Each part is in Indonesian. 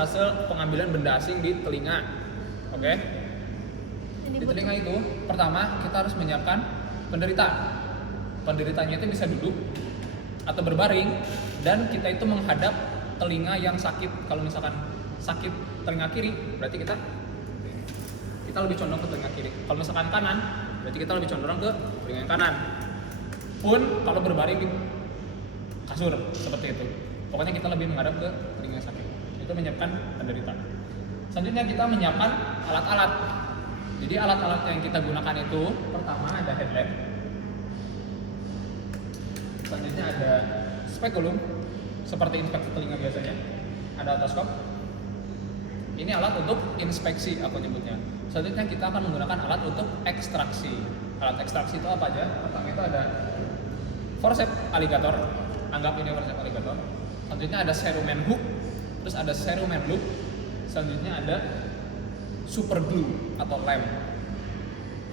hasil pengambilan benda asing di telinga. Oke? Di telinga itu pertama kita harus menyiapkan penderita. Penderitanya itu bisa duduk atau berbaring, dan kita itu menghadap telinga yang sakit. Kalau misalkan sakit telinga kiri, berarti kita lebih condong ke telinga kiri. Kalau misalkan kanan, berarti kita lebih condong ke telinga yang kanan. Pun kalau berbaring di kasur seperti itu, pokoknya kita lebih menghadap ke telinga yang sakit. Itu menyiapkan penderita. Selanjutnya kita menyiapkan alat-alat. Jadi alat-alat yang kita gunakan itu pertama ada headlamp. Selanjutnya ada spekulum seperti inspeksi telinga biasanya. Ada otoskop. Ini alat untuk inspeksi aku nyebutnya. Selanjutnya kita akan menggunakan alat untuk ekstraksi. Alat ekstraksi itu apa aja? Pertama itu ada forceps alligator. Anggap ini forceps alligator. Selanjutnya ada cerumen hook. Terus ada cerumen loop. Selanjutnya ada super glue atau lem.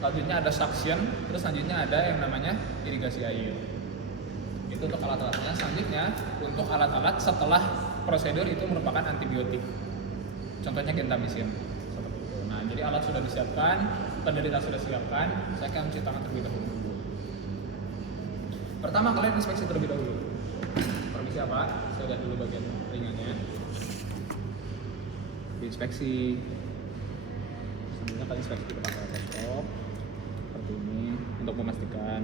Selanjutnya ada suction. Terus selanjutnya ada yang namanya irigasi air. Itu untuk alat-alatnya. Selanjutnya untuk alat-alat setelah prosedur itu merupakan antibiotik. Contohnya gentamicin. Seperti itu. Nah, jadi alat sudah disiapkan, penderita sudah disiapkan. Saya akan mencuci tangan terlebih dahulu. Pertama kalian inspeksi terlebih dahulu. Permisi apa? Saya lihat dulu bagian telinganya. Diinspeksi. Selanjutnya kalian inspeksi pakai otoskop seperti ini untuk memastikan.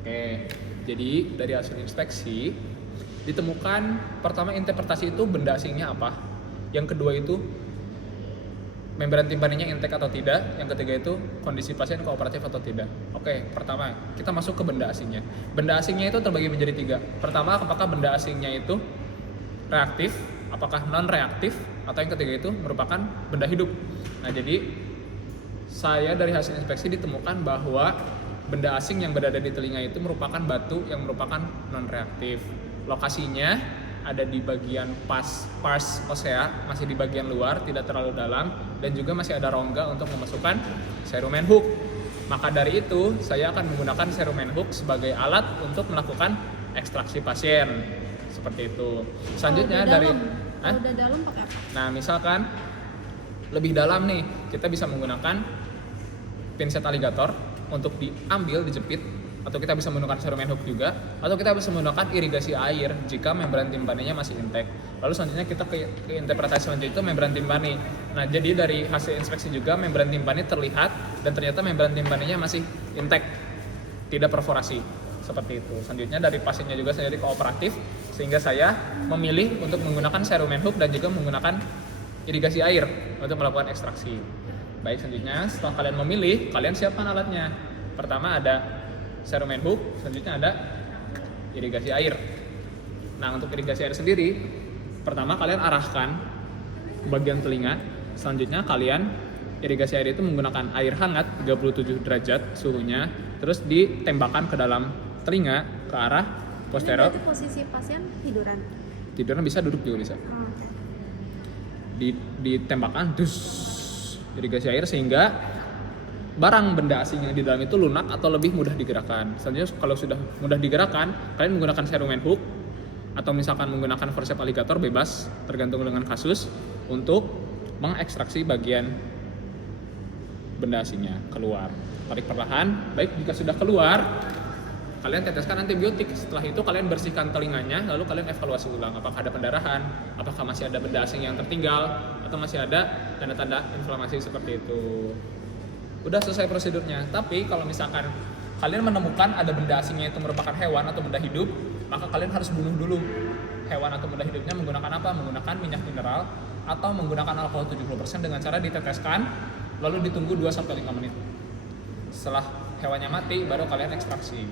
Oke, jadi dari hasil inspeksi ditemukan pertama interpretasi itu benda asingnya apa. Yang kedua itu membran timpaninya intek atau tidak. Yang ketiga itu kondisi pasien kooperatif atau tidak. Oke, pertama kita masuk ke benda asingnya. Benda asingnya itu terbagi menjadi 3. Pertama, apakah benda asingnya itu reaktif, apakah non reaktif, atau yang ketiga itu merupakan benda hidup. Nah, jadi saya dari hasil inspeksi ditemukan bahwa benda asing yang berada di telinga itu merupakan batu yang merupakan non reaktif. Lokasinya ada di bagian pars osea, masih di bagian luar, tidak terlalu dalam, dan juga masih ada rongga untuk memasukkan cerumen hook. Maka dari itu, saya akan menggunakan cerumen hook sebagai alat untuk melakukan ekstraksi pasien. Seperti itu. Selanjutnya dari udah dalam pakai apa? Nah, misalkan lebih dalam nih, kita bisa menggunakan pinset alligator untuk diambil, dijepit, atau kita bisa menggunakan cerumen hook juga, atau kita bisa menggunakan irigasi air jika membran timpaninya masih intek. Lalu selanjutnya kita ke interpretasi selanjutnya itu membran timpani. Nah, jadi dari hasil inspeksi juga membran timpani terlihat dan ternyata membran timpaninya masih intek, tidak perforasi. Seperti itu. Selanjutnya dari pasiennya juga sendiri kooperatif, sehingga saya memilih untuk menggunakan cerumen hook dan juga menggunakan irigasi air untuk melakukan ekstraksi. Baik, selanjutnya setelah kalian memilih, kalian siapkan alatnya. Pertama ada cerumen hook, selanjutnya ada irigasi air. Nah, untuk irigasi air sendiri, pertama kalian arahkan ke bagian telinga. Selanjutnya kalian irigasi air itu menggunakan air hangat 37 derajat suhunya, terus ditembakkan ke dalam telinga ke arah posterior. Ini berarti posisi pasien tiduran? Tiduran bisa, duduk juga bisa. Oh, okay. Ditembakkan dus irigasi air sehingga barang benda asing yang di dalam itu lunak atau lebih mudah digerakkan. Selanjutnya kalau sudah mudah digerakkan, kalian menggunakan cerumen hook atau misalkan menggunakan forceps alligator, bebas tergantung dengan kasus, untuk mengekstraksi bagian benda asingnya keluar. Tarik perlahan. Baik, jika sudah keluar, kalian teteskan antibiotik. Setelah itu kalian bersihkan telinganya, lalu kalian evaluasi ulang apakah ada pendarahan, apakah masih ada benda asing yang tertinggal, atau masih ada tanda-tanda inflamasi seperti itu. Udah selesai prosedurnya. Tapi kalau misalkan kalian menemukan ada benda asingnya itu merupakan hewan atau benda hidup, maka kalian harus bunuh dulu hewan atau benda hidupnya. Menggunakan apa? Menggunakan minyak mineral atau menggunakan alkohol 70% dengan cara diteteskan lalu ditunggu 2-5 menit. Setelah hewannya mati, baru kalian ekstraksi.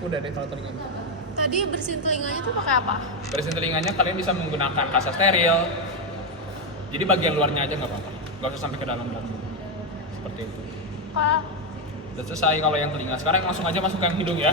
Udah deh kalau telinganya. Tadi bersihin telinganya tuh pakai apa? Bersihin telinganya kalian bisa menggunakan kasa steril. Jadi bagian luarnya aja nggak apa-apa. Nggak usah sampai ke dalam. Seperti itu. Pak. Udah selesai kalau yang telinga. Sekarang langsung aja masuk ke yang hidung ya.